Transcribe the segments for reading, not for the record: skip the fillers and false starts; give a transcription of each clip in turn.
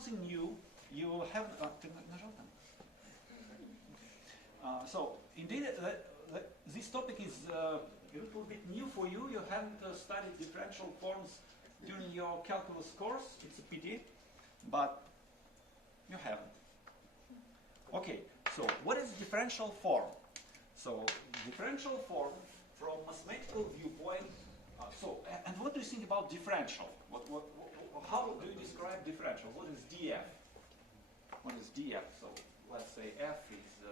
something new. You will have. So indeed, this topic is a little bit new for you. You haven't studied differential forms during your calculus course. It's a pity, but you haven't. Okay, so what is differential form? So differential form from mathematical viewpoint. And what do you think about differential? How do you describe differential? What is df? What is df? So let's say f is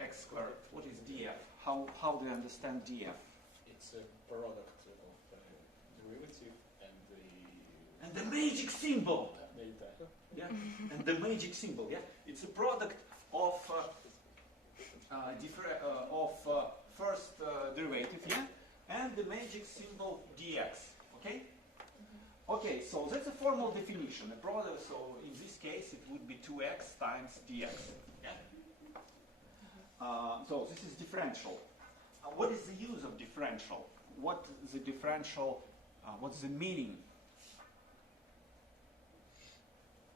x squared. What is df? How do you understand df? It's a product of derivative and the magic symbol. Yeah, and the magic symbol. Yeah, it's a product of first derivative. Yeah, and the magic symbol dx. Okay. Okay, so that's a formal definition. A product. So in this case, it would be 2x times dx. Yeah. So this is differential. What is the use of differential? What is the differential? What's the meaning?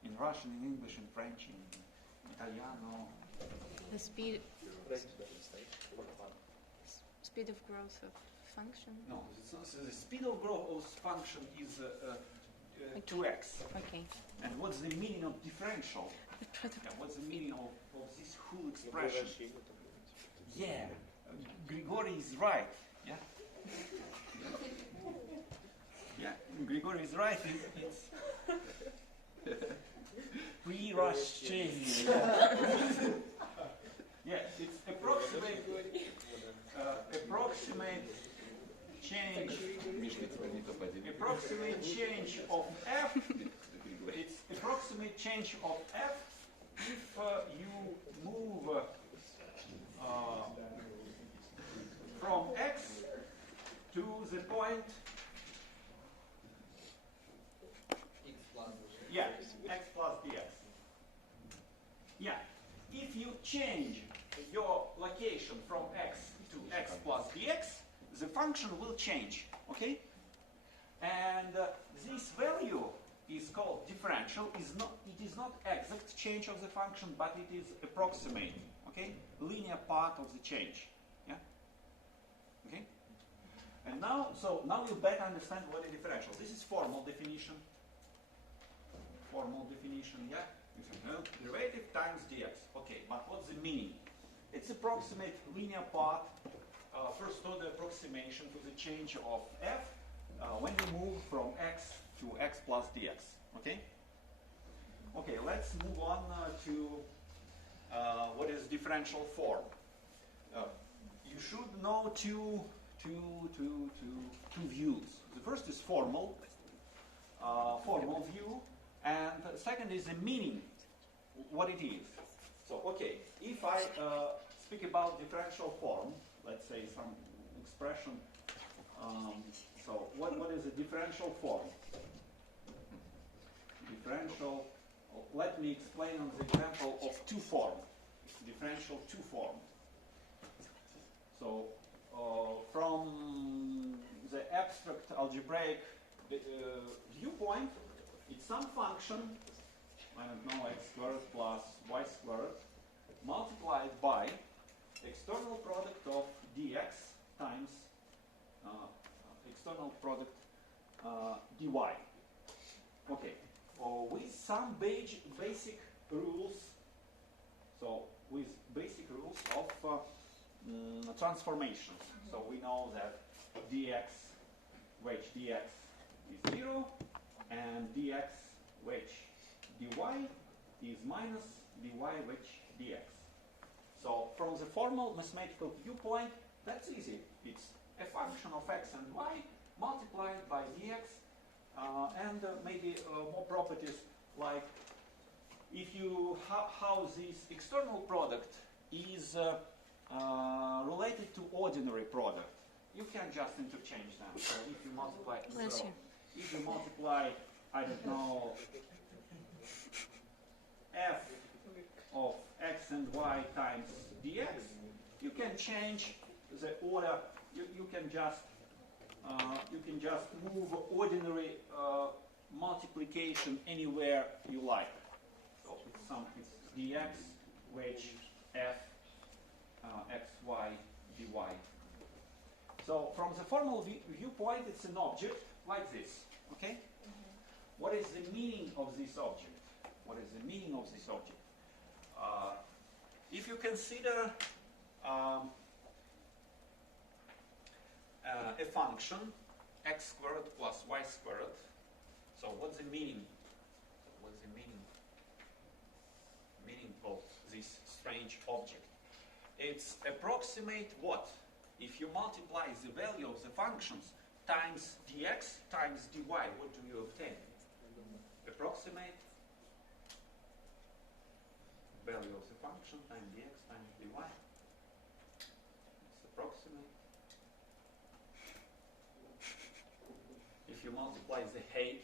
In Russian, in English, in French, in Italiano. The speed of growth of function. No, it's not. So the speed of growth of function is 2x. Okay. And what's the meaning of differential? The product. Yeah, what's the meaning of this whole expression? Yeah, Grigory is right. Yeah. Yeah, Grigory is right. It's pre-Russian. Yeah, it's approximate change. Approximate change of f. It's approximate change of f if you move from x to the point. Yeah, x plus dx. Yeah, if you change your location from x to x plus dx, the function will change. Okay, and this value is called differential. It is not exact change of the function, but it is approximate. Okay, linear part of the change. Yeah. Okay. And now you better understand what is differential. This is formal definition. Formal definition. Yeah. Derivative times dx. Okay, but what's the meaning? It's approximate linear part. First order approximation to the change of f when you move from x to x plus dx. Okay. Okay, let's move on to what is differential form. You should know two views. The first is formal view, and the second is the meaning, what it is. So, okay, if I speak about differential form, let's say some expression. So, what is a differential form? Differential. Let me explain on the example of two form. Differential two form. So, from the abstract algebraic viewpoint, it's some function, I don't know, x squared plus y squared, multiplied by external product of dx times external product dy. Okay, with some basic rules, so with basic rules of transformation. So we know that dx wedge dx is 0 and dx wedge dy is minus dy wedge dx. So from the formal mathematical viewpoint, that's easy. It's a function of x and y multiplied by dx, and maybe more properties like if you how this external product is related to ordinary product, you can just interchange them. So if you multiply, if you multiply, I don't know, f of x and y times dx, you can change the order. You can just move ordinary multiplication anywhere you like. So it's dx, which f xy dy. So from the formal viewpoint, it's an object like this. Okay? What is the meaning of this object? What is the meaning of this object? If you consider a function x squared plus y squared, so what's the meaning? What's the meaning of this strange object? It's approximate what? If you multiply the value of the functions times dx times dy, what do you obtain? Approximate value of the function times dx times dy. It's approximate. If you multiply the height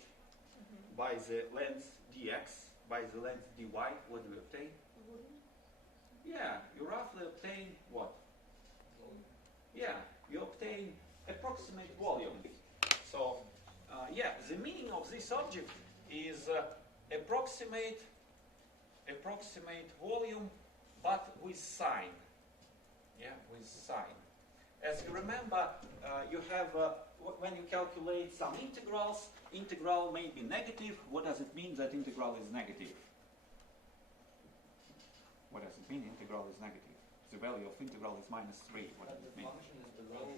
by the length dx by the length dy, what do you obtain? Yeah, you roughly obtain what? Yeah, you obtain approximate volume. So, yeah, the meaning of this object is approximate volume, but with sign. Yeah, with sign. As you remember, you have when you calculate some integrals, integral may be negative. What does it mean that integral is negative? What does it mean integral is negative? The value of integral is -3. What does it mean? Function is below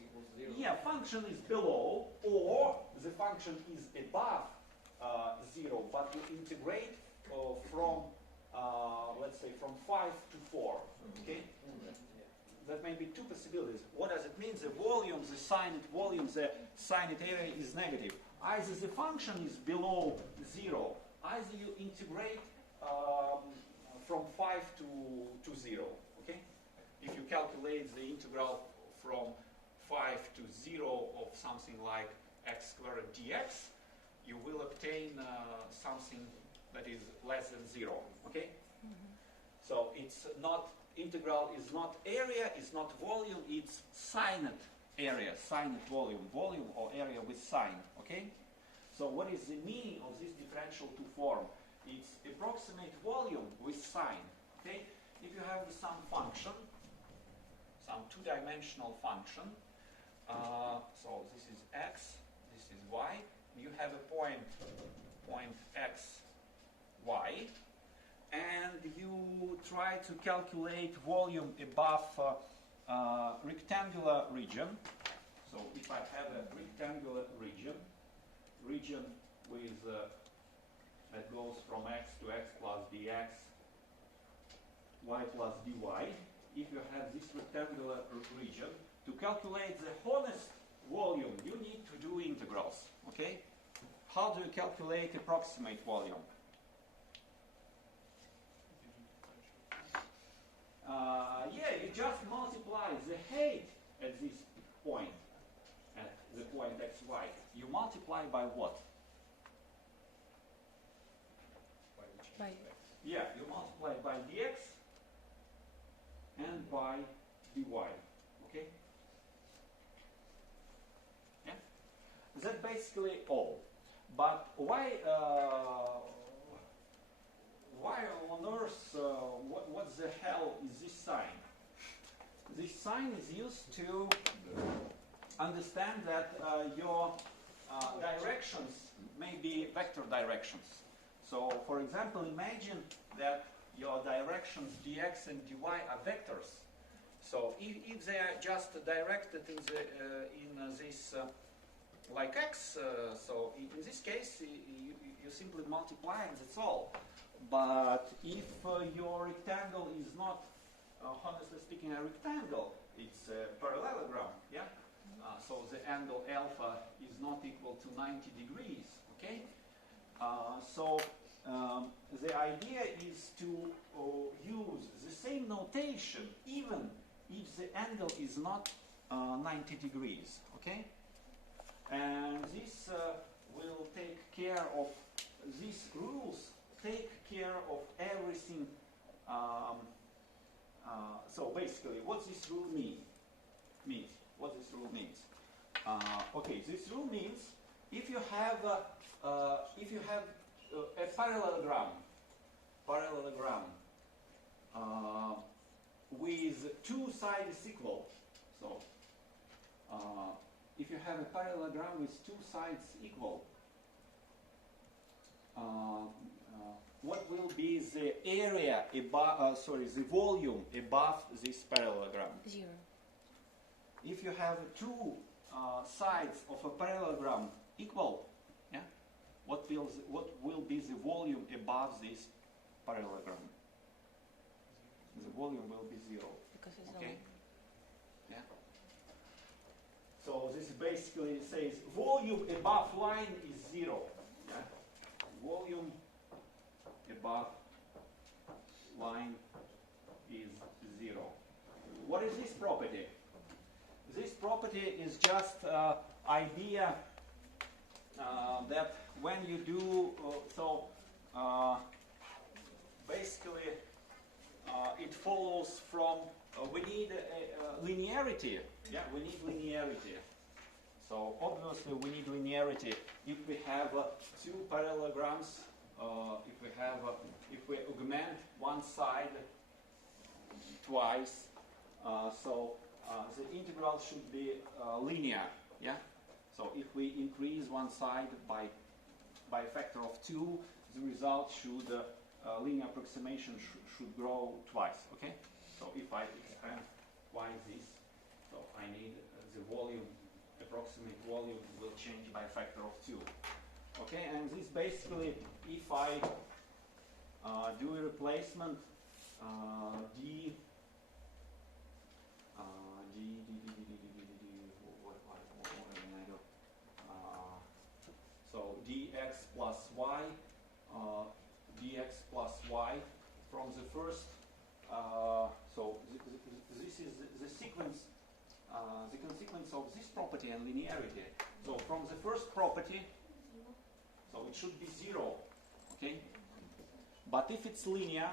equals 0. Yeah, function is below, or the function is above 0, but you integrate from, let's say, from 5 to 4. Okay? That may be two possibilities. What does it mean? The volume, the signed volume, the signed area is negative. Either the function is below 0, either you integrate from 5 to 0. Okay? If you calculate the integral from 5 to 0 of something like x squared dx, you will obtain something that is less than 0. Okay? So it's not, integral is not area, it's not volume, it's signed area, signed volume, volume or area with sign. Okay? So what is the meaning of this differential to form? It's approximate volume with sign. Okay? If you have some function, some two-dimensional function, so this is x, this is y, you have a point x, y, and you try to calculate volume above rectangular region. So if I have a rectangular region with that goes from x to x plus dx, y plus dy. If you have this rectangular region, to calculate the honest volume, you need to do integrals. Okay? How do you calculate approximate volume? Yeah, you just multiply the height at this point, at the point xy. You multiply by what? By Yeah, you multiply by dx and by dy. Okay? Yeah? That's basically all. But why on earth, what the hell is this sign? This sign is used to understand that your directions may be vector directions. So, for example, imagine that your directions dx and dy are vectors. So, if they are just directed in this like x, so in this case you simply multiply and that's all. But if your rectangle is not, honestly speaking, a rectangle, it's a parallelogram, yeah? So the angle alpha is not equal to 90 degrees, okay? So the idea is to use the same notation even if the angle is not 90 degrees, okay? And this will take care of, these rules take care of everything. So basically, what this rule means? What this rule means? Okay, this rule means if you have a parallelogram with two sides equal, so if you have a parallelogram with two sides equal, what will be the area above, the volume above this parallelogram? 0. If you have two sides of a parallelogram equal, yeah, what will be the volume above this parallelogram? The volume will be 0. Because it's Okay. only. Yeah. So this basically says volume above line is 0. Yeah. Volume above line is 0. What is this property? This property is just idea that when you do basically it follows from we need linearity. Yeah, we need linearity. So obviously we need linearity if we have two parallelograms. If we augment one side twice, the integral should be linear. Yeah. So if we increase one side by a factor of 2, the result should linear approximation should grow twice. Okay. So if I expand twice this, so I need the volume, approximate volume will change by a factor of 2. Okay, and this basically, if I do a replacement, so dx plus y from the first, this is the sequence, the consequence of this property and linearity. So from the first property, so it should be 0, okay? But if it's linear,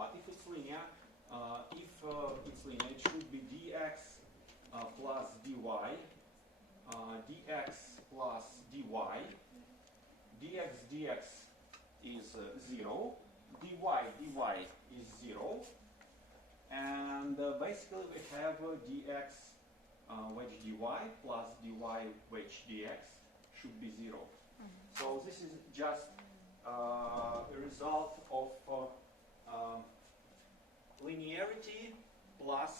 it should be dx plus dy, dx plus dy, dx is 0, dy is 0, and basically we have dx wedge dy plus dy wedge dx should be 0. So this is just a result of linearity plus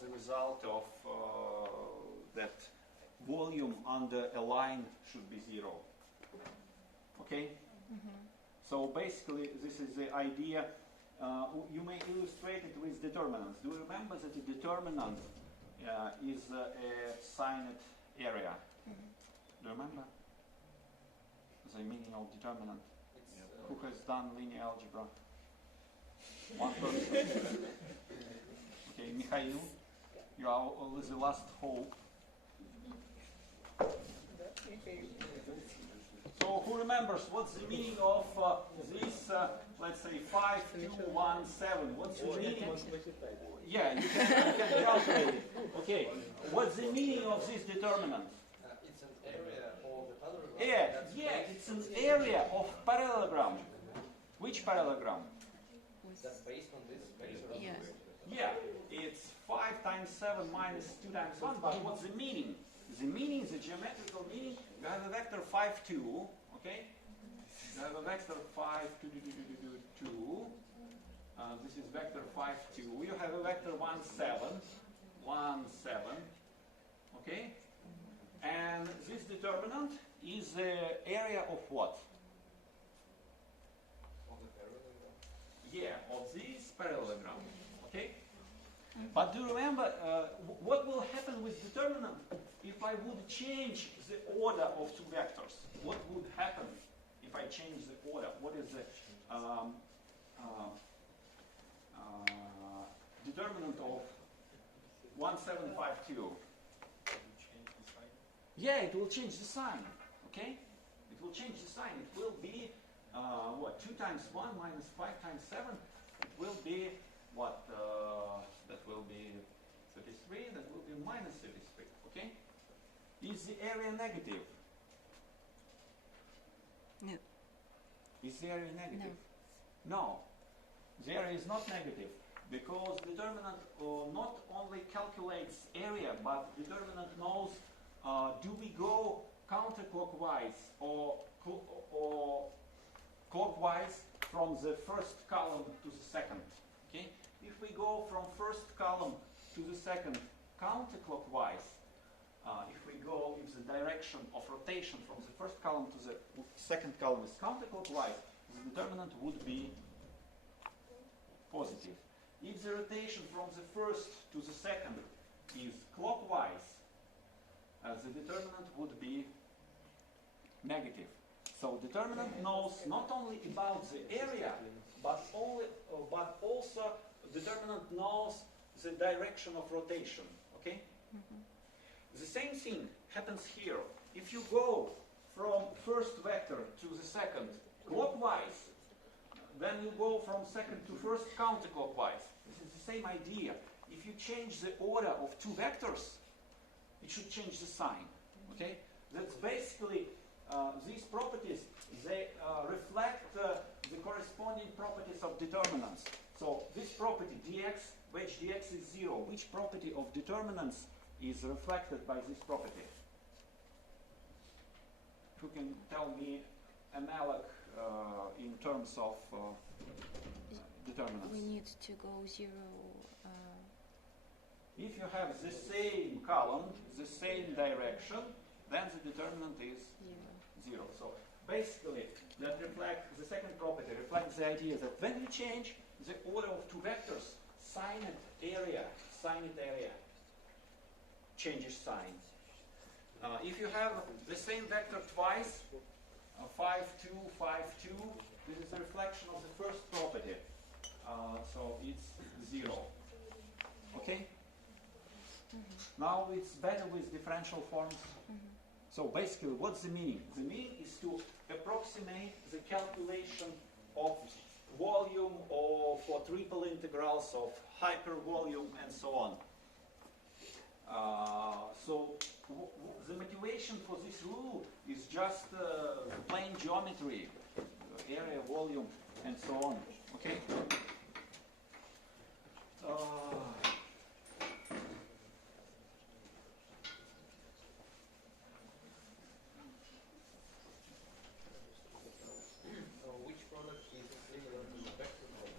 the result of that volume under a line should be 0. Okay? So basically this is the idea. You may illustrate it with determinants. Do you remember that the determinant is a signed area? Do you remember? The meaning of determinant. Who has done linear algebra? One person. Okay, Mikhail, you are the last hope. So who remembers what's the meaning of this, let's say 5, 2, 1, 7? What's the meaning? Yeah, you can calculate it. Okay, what's the meaning of this determinant? It's an area of the parallelogram. Yeah, it's an area of parallelogram. Which parallelogram? That's based on this vector. Yes. Yeah, it's 5 times 7 minus 2 times 1, but what's the meaning? The meaning, the geometrical meaning, you have a vector 5, 2, okay? You have a vector 5, 2, 2, 2, 2. This is vector 5, 2. You have a vector 1, 7, 1, 7, okay? And this determinant is the area of what? Of the parallelogram. Yeah, of this parallelogram, okay? But do you remember what will happen with determinant if I would change the order of two vectors? What would happen if I change the order? What is the determinant of 1752? Yeah, it will change the sign, okay? It will change the sign. It will be, 2 times 1 minus 5 times 7. It will be, that will be 33, that will be minus 33, okay? Is the area negative? Is the area negative? No. The area is not negative because determinant not only calculates area, but determinant knows do we go counterclockwise or clockwise from the first column to the second. Okay? If we go from first column to the second counterclockwise, if the direction of rotation from the first column to the second column is counterclockwise, the determinant would be positive. If the rotation from the first to the second is clockwise, the determinant would be negative. So determinant knows not only about the area, but also determinant knows the direction of rotation. Okay? The same thing happens here. If you go from first vector to the second clockwise, then you go from second to first counterclockwise. This is the same idea. If you change the order of two vectors, it should change the sign. Okay? That's basically these properties. They reflect the corresponding properties of determinants. So this property dx, which dx is 0, which property of determinants is reflected by this property? Who can tell me analog in terms of determinants? We need to go 0. If you have the same column, the same direction, then the determinant is 0. So basically, that reflects the second property reflects the idea that when you change the order of two vectors, sign it area changes sign. If you have the same vector twice, 5, 2, 5, 2, this is a reflection of the first property. So it's 0. Okay? Now it's better with differential forms. So basically, what's the meaning? The meaning is to approximate the calculation of volume or for triple integrals of hypervolume and so on. So the motivation for this rule is just plain geometry, area, volume, and so on. Okay? Which product is similar to the vector product?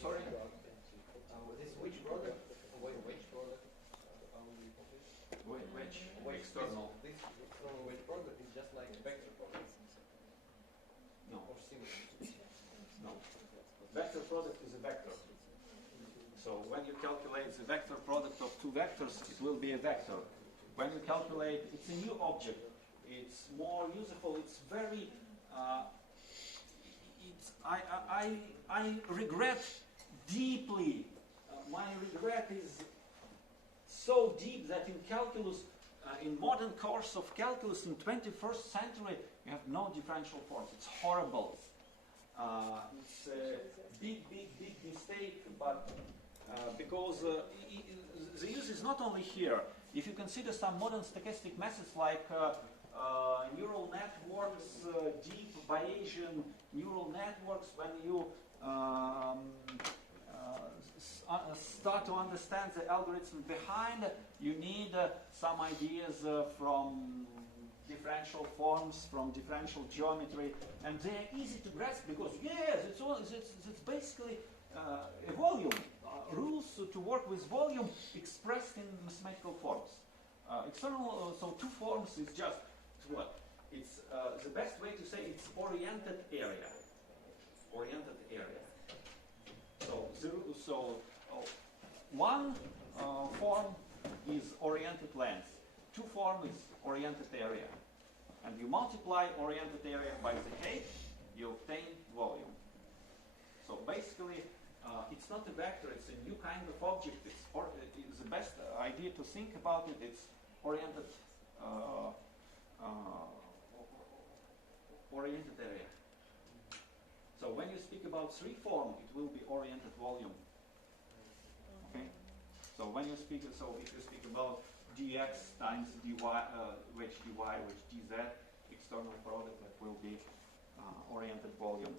Sorry? This which product? Which product? Which external? This external which product is just like vector product No. or similar? No. Vector product is a vector. So when you calculate the vector product of two vectors, it will be a vector. When you calculate, it's a new object. It's more useful. It's very. I regret deeply. My regret is so deep that in calculus, in modern course of calculus in 21st century, you have no differential forms. It's horrible. It's a big mistake, but because the use is not only here. If you consider some modern stochastic methods like neural networks, deep Bayesian neural networks, when you start to understand the algorithm behind, you need some ideas from differential forms, from differential geometry, and they're easy to grasp because yes, it's basically a volume. Rules to work with volume expressed in mathematical forms. External, so two forms is just what? It's the best way to say it's oriented area. Oriented area. So one form is oriented length. Two form is oriented area. And you multiply oriented area by the height, you obtain volume. So basically, it's not a vector, it's a new kind of object. It's the best idea to think about it. It's oriented oriented area. So when you speak about three form, it will be oriented volume. Okay. So when you speak, if you speak about dx times dy, which dy, which dz, external product that will be oriented volume.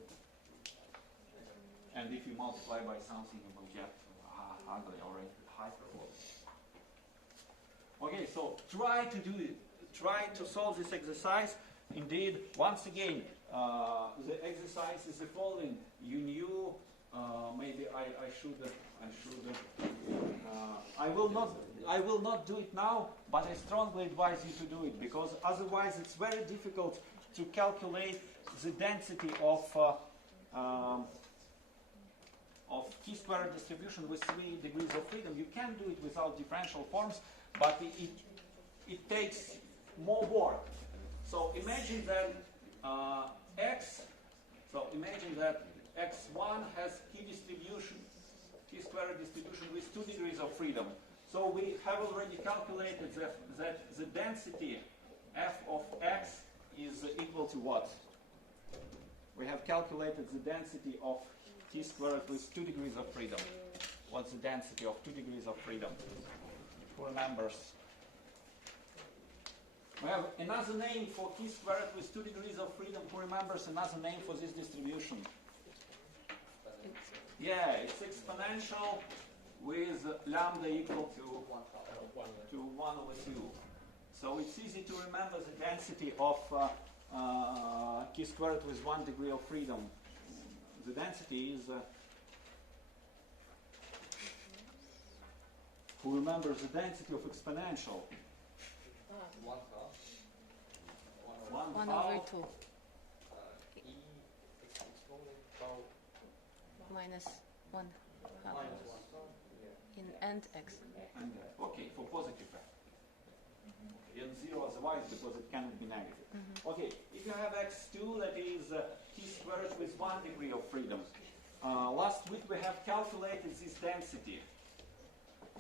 And if you multiply by something, you will get ugly oriented hyperbola. Okay, so try to do it. Try to solve this exercise. Indeed, once again, the exercise is the following. You knew, maybe I should. I will not do it now, but I strongly advise you to do it, because otherwise it's very difficult to calculate the density of t-squared distribution with 3 degrees of freedom. You can do it without differential forms, but it takes more work. So imagine that x1 has t-squared distribution with 2 degrees of freedom. So we have already calculated that the density f of x is equal to what? We have calculated the density of t-squared with 2 degrees of freedom. What's the density of 2 degrees of freedom? Who remembers? We have another name for t-squared with 2 degrees of freedom. Who remembers another name for this distribution? Yeah, it's exponential with lambda equal to 1 over 2. So it's easy to remember the density of t-squared with 1 degree of freedom. The density is... who remembers the density of exponential? 1 over 2. Minus 1 half. In and x. And, okay, for positive f. And 0 otherwise, because it cannot be negative. Okay, if you have x2, that is t-squared with 1 degree of freedom. Last week we have calculated this density.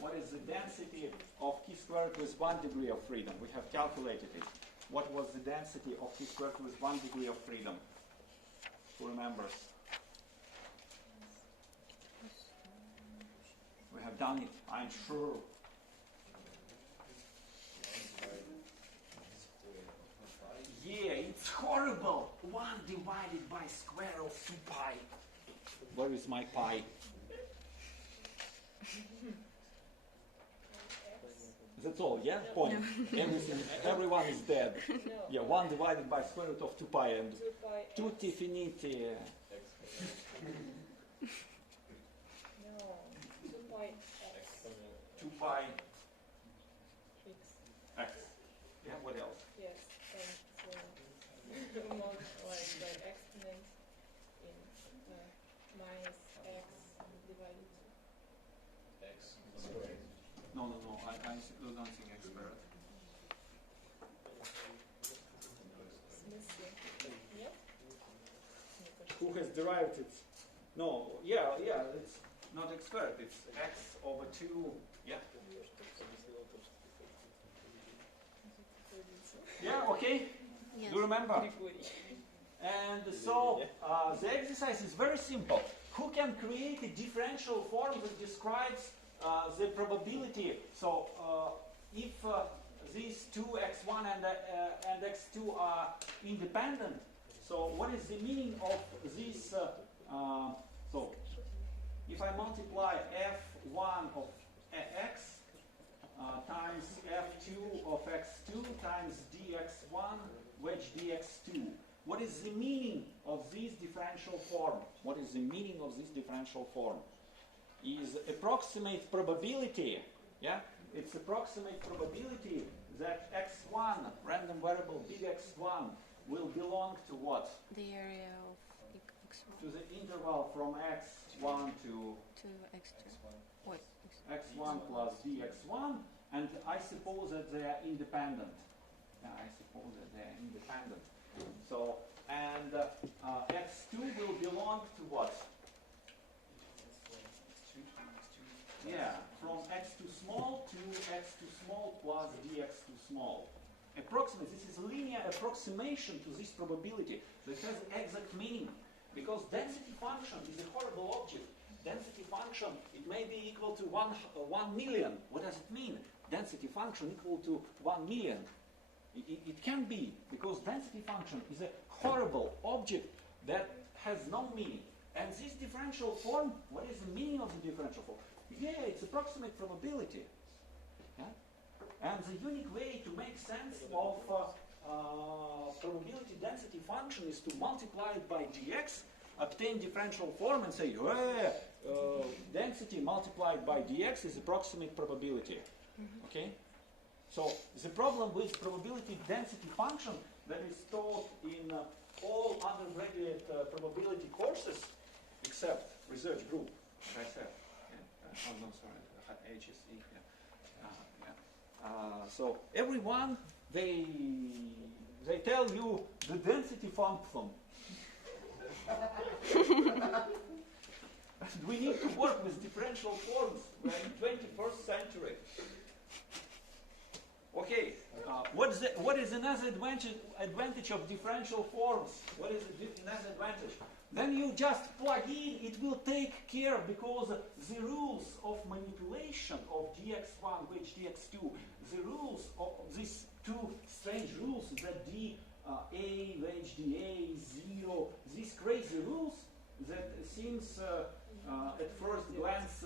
What is the density of t-squared with 1 degree of freedom? We have calculated it. What was the density of t-squared with 1 degree of freedom? Who remembers? We have done it, I'm sure. Yeah, it's horrible. 1 divided by square of 2 pi. Where is my pi? That's all, yeah? Point. Everyone is dead. Yeah, 1 divided by square root of 2 pi and tutti finiti. No, 2 pi x. 2 pi x. Yeah, what else? Yes, and multiplied by exponent in minus x divided X squared. No, I don't think expert. Нет? Who has derived it? No, yeah, it's not expert. It's x over 2. Yeah. Yeah, okay. Yes. Do you remember? And so the exercise is very simple. Who can create a differential form that describes the probability? So if these two x1 and x2 are independent, so what is the meaning of this? So if I multiply f1 of x times f2 of x2 times dx1 wedge dx2, what is the meaning of this differential form? What is the meaning of this differential form? Is approximate probability, yeah? It's approximate probability that x1, random variable big x1, will belong to what? The area of x1 To the interval from x1 to x2. Wait, x1 plus dx1, and I suppose that they are independent. Yeah, I suppose that they are independent. So, and x2 will belong to what? Yeah, from x2 small to x2 small plus dx2 small. Approximate, this is a linear approximation to this probability that has exact meaning, because density function is a horrible object. Density function, it may be equal to 1 million. What does it mean? Density function equal to 1 million. It can be, because density function is a horrible object that has no meaning. And this differential form, what is the meaning of the differential form? Yeah, it's approximate probability. Yeah? And the unique way to make sense of probability density function is to multiply it by dx, obtain differential form, and say, density multiplied by dx is approximate probability. Okay? So the problem with probability density function that is taught in all undergraduate probability courses, except research group, as I said. Yeah. Oh no, sorry, HSE. Yeah. So everyone they tell you the density function. We need to work with differential forms. We're in 21st century. Okay, what is another advantage of differential forms? What is another advantage? Then you just plug in, it will take care, because the rules of manipulation of dx1 which dx2, the rules of these two strange rules that d a wedge dA is 0, these crazy rules that seems at first glance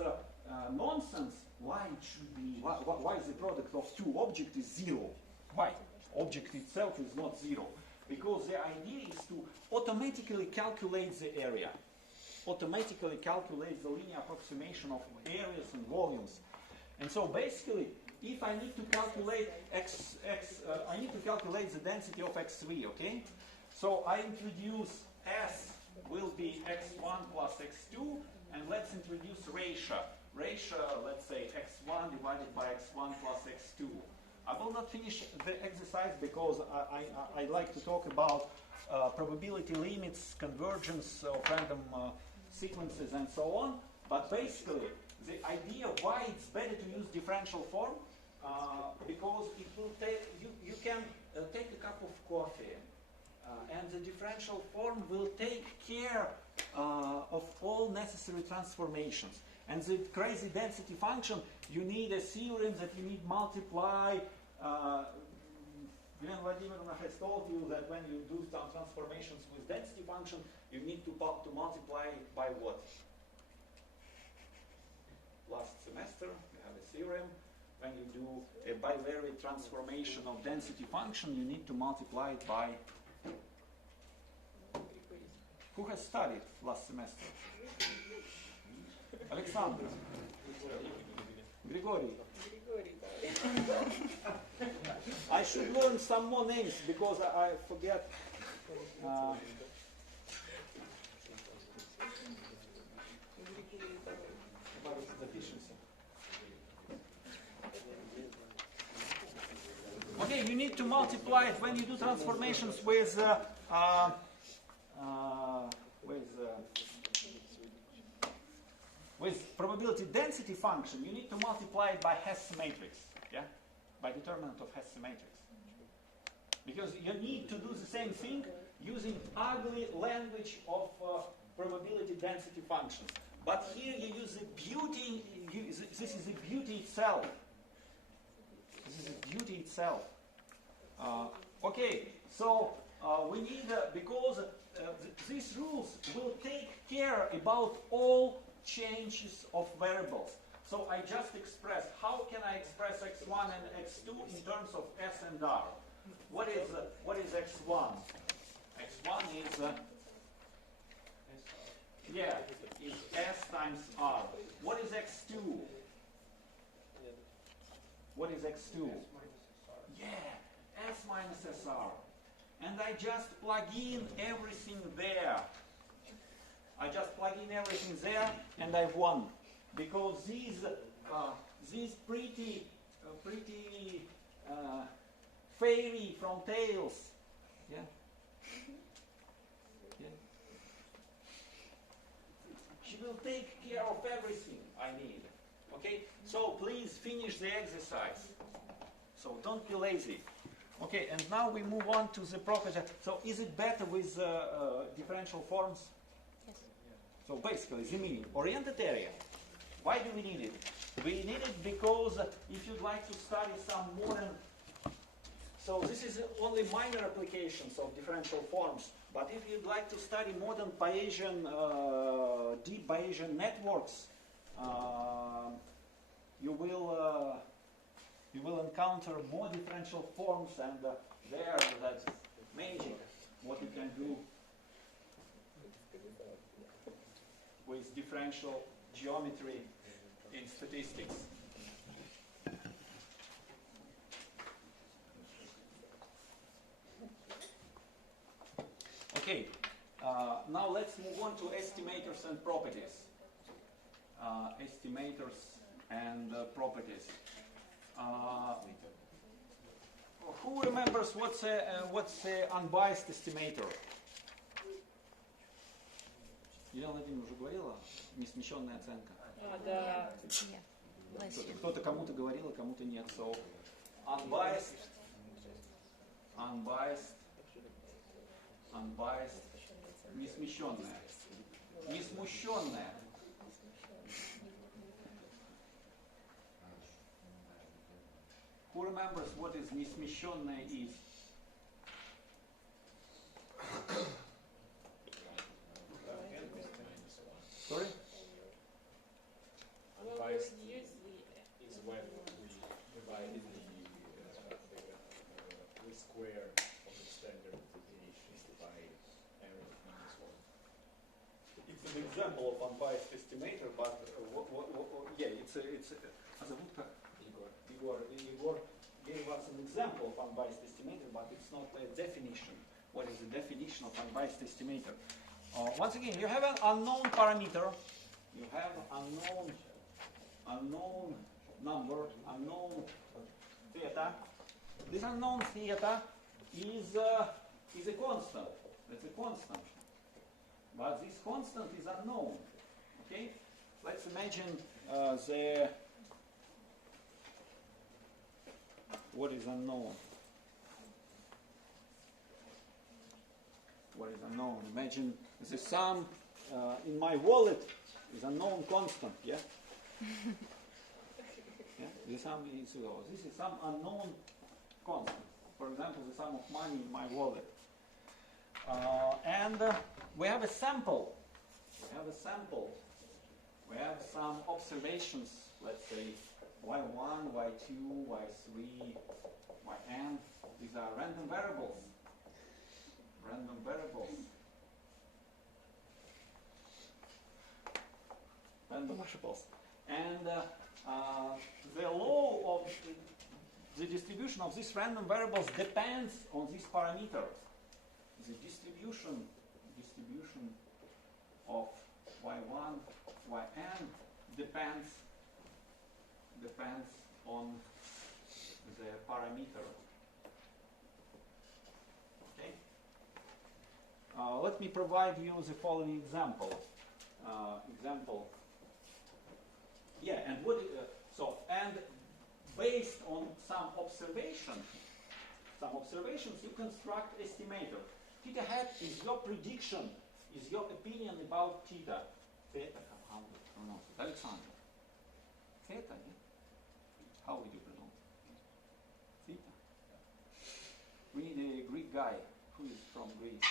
nonsense. Why it should be? Why the product of two objects is 0? Why? Object itself is not 0. Because the idea is to automatically calculate the area, automatically calculate the linear approximation of areas and volumes. And so basically, if I need to calculate I need to calculate the density of x3, okay? So I introduce S will be x1 plus x2, and let's introduce ratio. Ratio, let's say x1 divided by x1 plus x2. I will not finish the exercise because I like to talk about probability limits, convergence of random sequences, and so on. But basically, the idea why it's better to use differential form, because it will take you can take a cup of coffee, and the differential form will take care of all necessary transformations. And the crazy density function, you need a theorem that you need multiply. Vladimirovna has told you that when you do some transformations with density function, you need to multiply it by what? Last semester, we have a theorem. When you do a bivariate transformation of density function, you need to multiply it by... Who has studied last semester? Alexander. Grigory. I should learn some more names because I forget. About its efficiency. Okay, you need to multiply it when you do transformations with probability density function. You need to multiply it by Hess matrix, yeah, by determinant of Hess matrix, because you need to do the same thing using ugly language of probability density functions. But here you use the beauty. This is the beauty itself. This is the beauty itself. Okay, so we need because these rules will take care about all changes of variables. So I just express, how can I express x1 and x2 in terms of S and R? What is x1? X1 is is S times R. What is x2? What is x2? Yeah, S minus SR. And I just plug in everything there. I just plug in everything there, and I've won, because these pretty fairy from Tales, yeah. She will take care of everything I need. Okay, so please finish the exercise. So don't be lazy. Okay, and now we move on to the property. So is it better with differential forms? Yes. So basically, the meaning, oriented area. Why do we need it? We need it because if you'd like to study some So this is only minor applications of differential forms. But if you'd like to study modern Bayesian, deep Bayesian networks, you will encounter more differential forms, and there that's magic. What you can do with differential geometry in statistics. Okay, now let's move on to estimators and properties. Estimators and properties. Who remembers what's a unbiased estimator? Елена Владимировна уже говорила, несмещенная оценка. Да. Yeah. Bless you. Кто-то кому-то говорил, а кому-то нет. So, unbiased, несмещенная. Несмущенная. Who remembers what is несмещенная is? Sorry? Unbiased is when we divide the square of the standard deviation by error minus 1. It's an example of unbiased estimator, but yeah, it's а зовут как? Igor gave us an example of unbiased estimator, but it's not a definition. What is the definition of unbiased estimator? Once again, you have an unknown parameter, you have unknown number, unknown theta. This unknown theta is a constant. It's a constant. But this constant is unknown. Okay? Let's imagine what is unknown? What is unknown? Imagine the sum in my wallet is a known constant, yeah? Yeah? The sum is, this is some unknown constant. For example, the sum of money in my wallet. And we have a sample. We have some observations, let's say y1, y2, y3, yn. These are random variables. And the law of the distribution of these random variables depends on this parameter. The distribution of y1, yn depends on the parameter. Okay. Let me provide you the following example. Yeah, and and based on some observations, you construct estimator. Theta hat is your prediction, is your opinion about theta. Theta, how do you pronounce it? Alexander. Theta, yeah? How would you pronounce it? Theta. We need a Greek guy who is from Greece.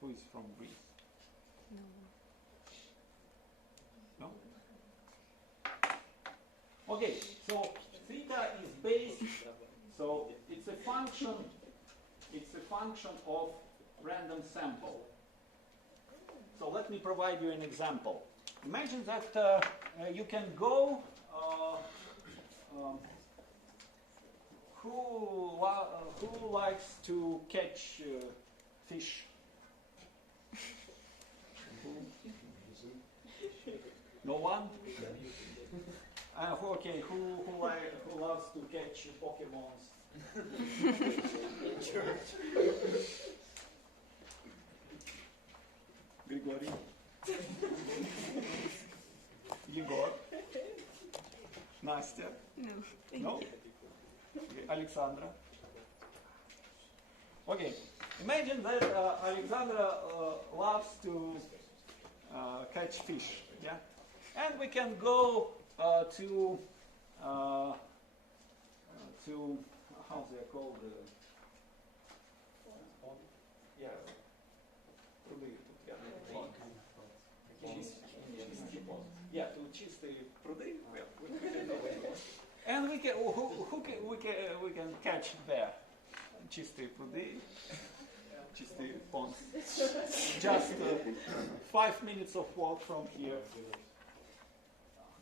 Who is from Greece? No. No? Okay, so theta is based, so it's a function of random sample. So let me provide you an example. Imagine that you can go, who likes to catch fish? No one? Okay, who loves to catch Pokemons? In church. Grigory? Igor? Настя? No. No? Okay, Alexandra? Okay, imagine that Alexandra loves to catch fish, yeah? And we can go to to, how they are called, yeah, yeah, to чистые пруды. And we can, we can catch there. Чистые пруды, чистые ponds. Just 5 minutes of walk from here.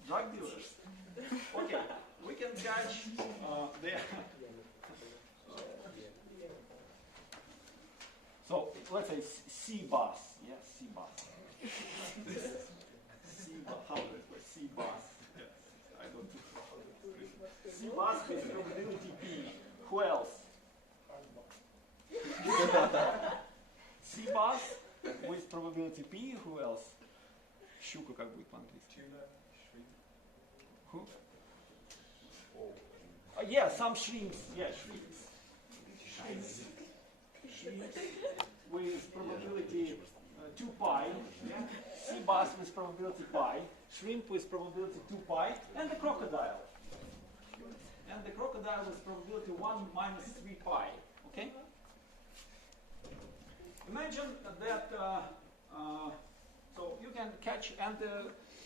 Drug dealers. Okay, we can catch there. So let's say sea bass. Yes, sea bass. Sea bass. How do I say sea bass? Yes, I don't know. Sea bass with probability P. Who else? Sea bass with probability P. Who else? Щука как будет по-английски? Who? Yeah, some shrimps. Yeah, shrimps. Shrimps with probability 2 pi. Yeah? Sea bass with probability pi. Shrimp with probability 2 pi. And the crocodile. And the crocodile with probability 1 minus 3 pi. Okay? Imagine that, so you can catch, and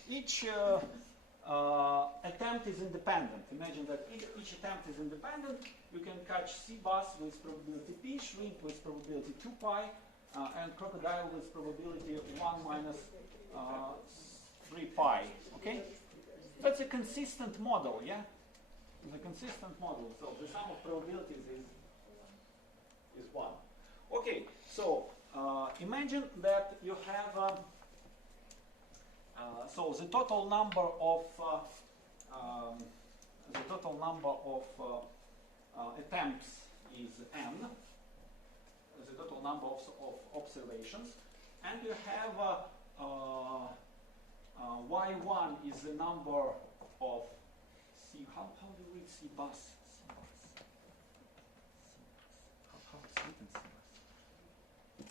each attempt is independent. Imagine that each attempt is independent. You can catch sea bass with probability P, shrimp with probability 2 pi, and crocodile with probability 1 minus 3 pi. Okay? That's a consistent model, yeah? It's a consistent model. So the sum of probabilities is 1. Okay, so imagine that you have so the total number of attempts is n. The total number of observations, and you have y1 is the number of sea. How do we read sea bass? How is written sea bass?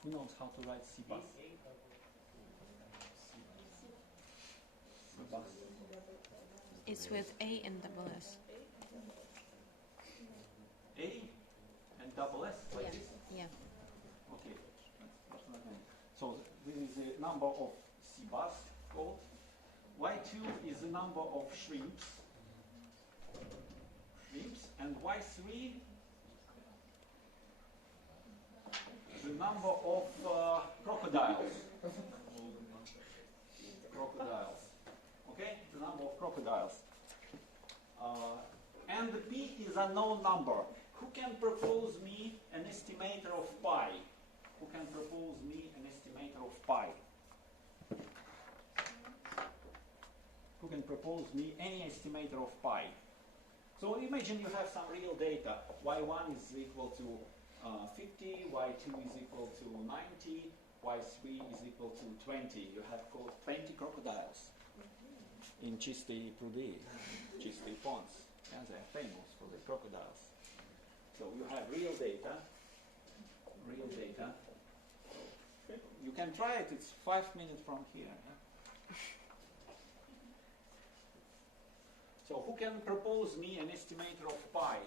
Who knows how to write sea bass? It's with A and double S. A and double S, like Yeah. this? Yeah. Okay. So this is the number of sea bass called. Y2 is the number of shrimps. And Y3 the number of crocodiles. Okay? The number of crocodiles. And the P is a known number. Who can propose me an estimator of pi? Who can propose me an estimator of pi? Who can propose me any estimator of pi? So imagine you have some real data. Y1 is equal to 50, Y2 is equal to 90, Y3 is equal to 20. You have caught 20 crocodiles in чистые пруды, чистые ponds. And they're famous for the crocodiles. So you have real data. You can try it. It's 5 minutes from here. Yeah? So who can propose me an estimator of pi?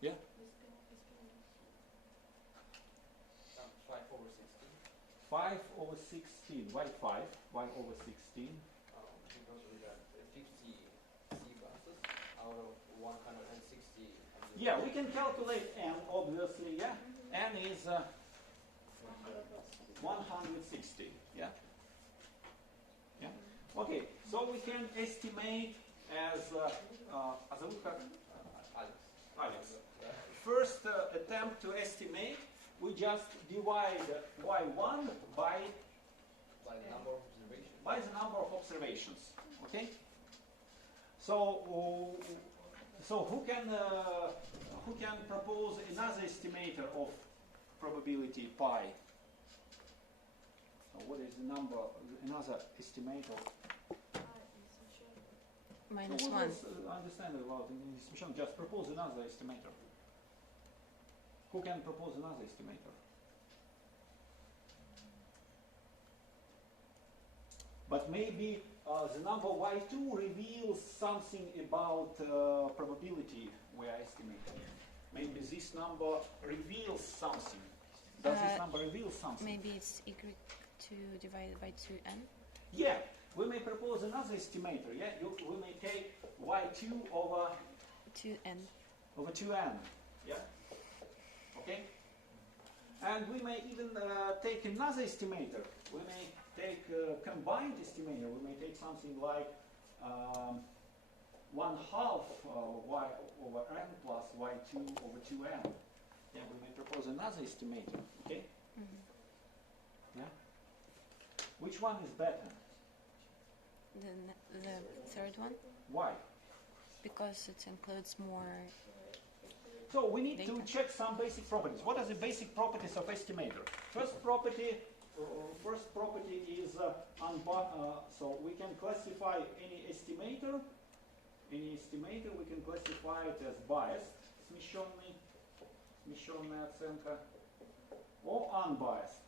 Yeah? 5 over 16. 5 over 16. Why 5? Why over 16? Because we got 50 sea buses out of 160. Yeah, we can calculate n, obviously, yeah? N is 160, yeah? Yeah? Okay, so we can estimate as зовут как? Alex. First attempt to estimate, we just divide y1 by the number of observations. By the number of observations. Okay. So who can propose another estimator of probability pi? So what is the number? Another estimator. Minus So what 1. is understandable about the estimation? Just propose another estimator. Who can propose another estimator? But maybe the number y2 reveals something about probability we are estimating. Maybe this number reveals something. Does this number reveal something? Maybe it's equal to divided by 2n. Yeah, we may propose another estimator. Yeah, we may take y2 over 2n. over 2n. Yeah. Okay. And we may even take another estimator. We may take a combined estimator. We may take something like 1/2 y over n plus y2 over 2n. Yeah, we may propose another estimator. Okay. Mhm. Yeah. Which one is better? The third one, Why? because it includes more. So we need to Data. check some basic properties. What are the basic properties of estimator? First property is so we can classify any estimator. Any estimator we can classify it as biased, смещенная оценка, or unbiased,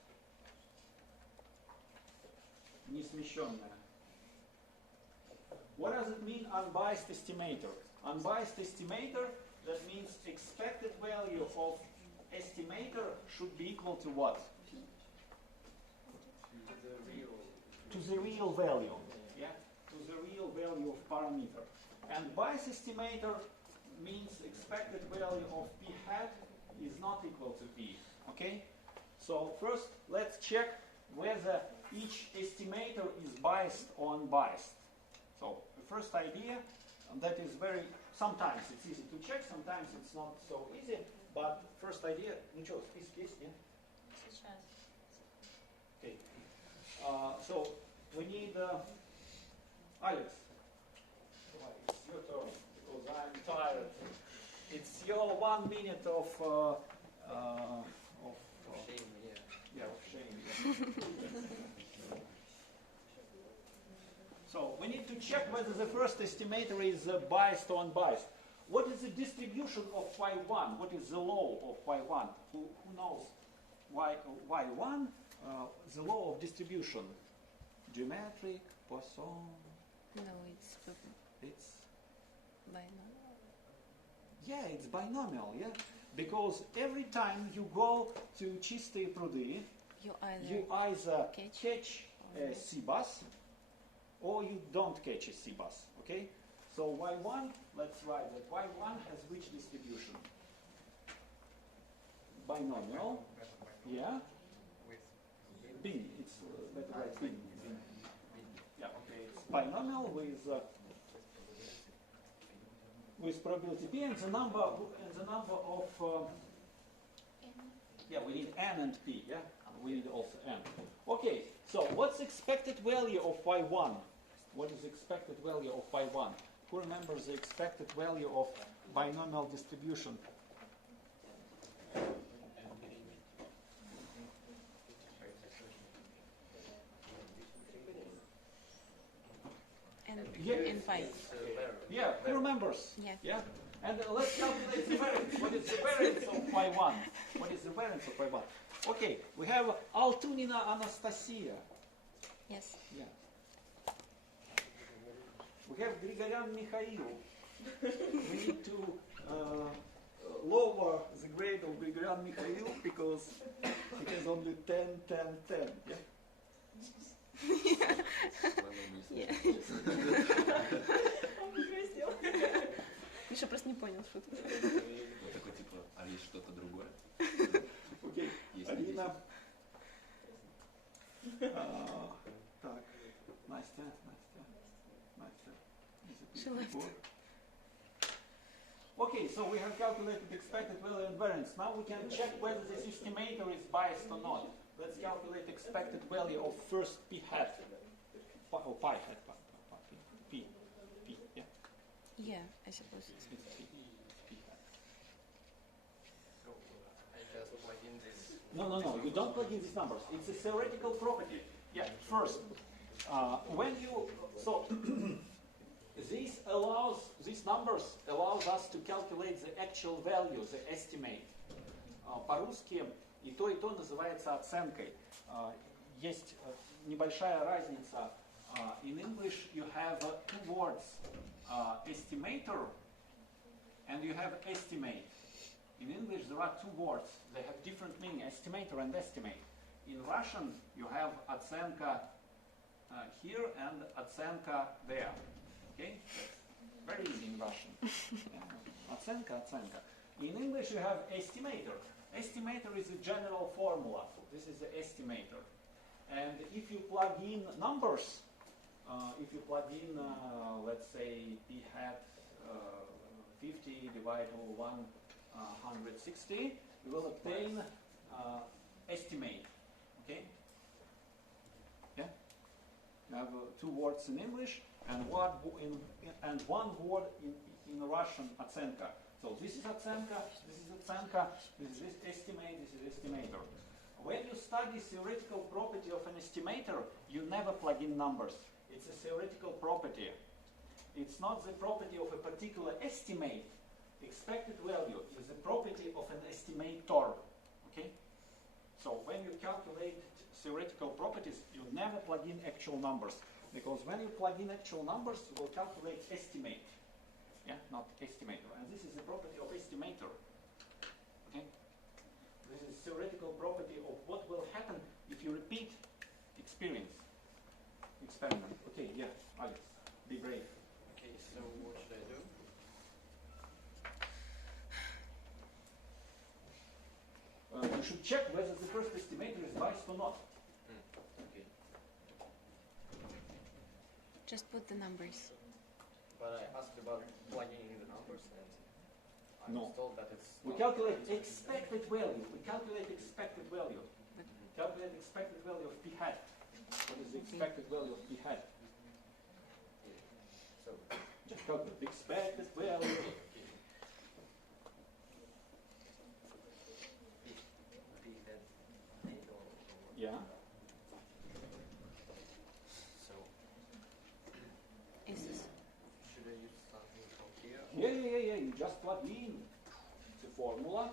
несмещенная. What does it mean, unbiased estimator? Unbiased estimator, that means expected value of estimator should be equal to what? To the real value. Yeah? To the real value of parameter. And bias estimator means expected value of p hat is not equal to p. Okay? So first let's check whether each estimator is biased or unbiased. So the first idea, and that is sometimes it's easy to check, sometimes it's not so easy, but first idea, ничего, список есть, нет? Сейчас. Okay. So we need Alex. It's your turn because I'm tired. It's your 1 minute of Shame, yeah. yeah, of shame. Yeah. So we need to check whether the first estimator is biased or unbiased. What is the distribution of y1? What is the law of y1? Who knows y1? The law of distribution. Geometric, Poisson. No, it's binomial. Yeah, it's binomial, yeah? Because every time you go to чистые пруды, You you either catch catch a sea bass or you don't catch a sea bass, okay? So y1, let's write that y1 has which distribution? Binomial, yeah? Bin, it's better write bin. Yeah, okay, it's binomial with probability p and the number of yeah, we need n and p, yeah? We need also n. Okay, so what's expected value of y1? What is expected value of y1? Who remembers the expected value of binomial distribution? and Yeah. and pi. Yeah, who remembers? Yeah. Yeah? And let's calculate the variance. What is the variance of y1? What is the variance of y1? Okay, we have Altunina Anastasia. Yes. Yeah. We have Grigoryan Mikhail. We need to lower the grade of Grigoryan Mikhail because it has only 10, 10, 10. Yeah? Yeah. Миша просто не понял шутку. Вот такой типа, а есть что-то другое? Okay. Есть Алина. Так. Настя. She left. Okay, so we have calculated expected value and variance. Now we can check whether this estimator is biased or not. Let's calculate expected value of first p hat. Pi hat. P, yeah? Yeah, I suppose it's. It's P hat. So I just plug in this. No, you don't plug in these numbers. It's a theoretical property. Yeah, first, when you, so, these numbers allows us to calculate the actual value, the estimate. По-русски и то называется оценкой. Есть небольшая разница In English, you have two words, estimator and you have estimate. In English, there are two words. They have different meaning, estimator and estimate. In Russian, you have оценка here and оценка there. Okay? That's very easy in Russian. Оценка, оценка. In English, you have estimator. Estimator is a general formula. This is the estimator. And if you plug in numbers, let's say p hat 50 divided over 160, you will obtain estimate. Okay? Yeah? You have two words in English and one word in Russian, оценка. So this is оценка, this is оценка, this is estimate, this is estimator. When you study theoretical property of an estimator, you never plug in numbers. It's a theoretical property. It's not the property of a particular estimate. Expected value is the property of an estimator. Okay? So when you calculate theoretical properties, you never plug in actual numbers. Because when you plug in actual numbers, you will calculate estimate. Yeah, not estimator. And this is the property of estimator. Okay? This is theoretical property of what will happen if you repeat experiment. Okay, yeah, Alex, be brave. Okay, so what should I do? You should check whether the first estimator is biased or not. Okay. Just put the numbers. But I asked about plugging in the numbers, and I No. was told that it's. We not calculate correct. expected value. We calculate expected value. Calculate expected value of p hat. What is the expected value of p hat? So, Just calculate expected value. P had 8 or what? Yeah. So, Is this should I use something from here? Yeah. You just plug in the formula.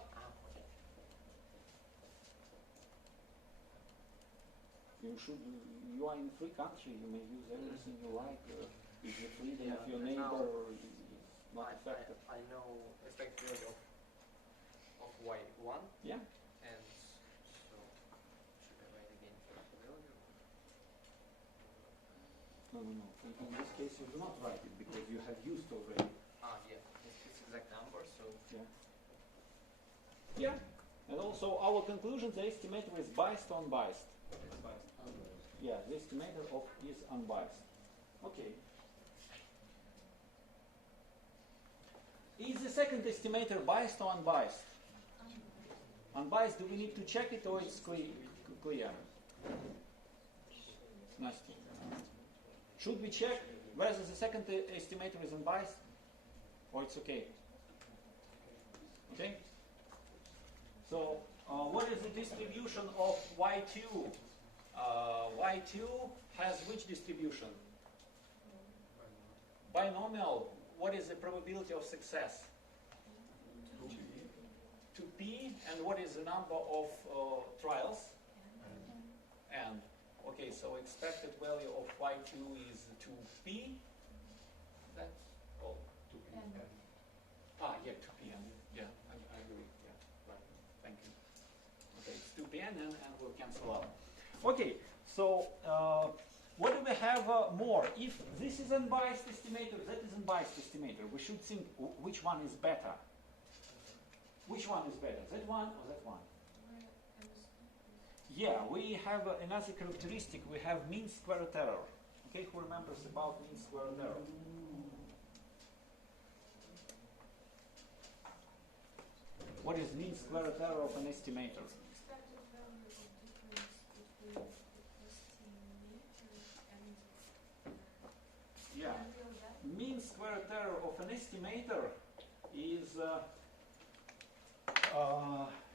Okay. You are in free country. You may use everything you like. If the freedom of your but neighbor now is not affected. I know expected value of y1, Yeah. and so should I write again first value? No. In this case, you do not write it because you have used already. Yeah, it's exact number, so Yeah. Yeah. And also, our conclusion: the estimator is biased or unbiased. it's biased. Yeah, the estimator is unbiased. Okay. Is the second estimator biased or unbiased? Unbiased, do we need to check it or it's clear? Nasty. Should we check whether the second estimator is unbiased or it's okay? Okay? So, what is the distribution of Y2? Y2 has which distribution? Binomial. What is the probability of success? 2p. And what is the number of trials? N. Okay, so expected value of Y2 is 2p. That's all. 2p. Yeah, 2p. Yeah, I agree. Yeah, right. Thank you. Okay, it's 2pn and we'll cancel out. Okay, so what do we have more? If this is unbiased estimator, that is unbiased estimator, we should think which one is better. Which one is better, that one or that one? Yeah, we have another characteristic. We have mean square error. Okay, who remembers about mean square error? What is mean square error of an estimator? Expected value of difference between the estimator and Yeah. real value. Mean square error of an estimator is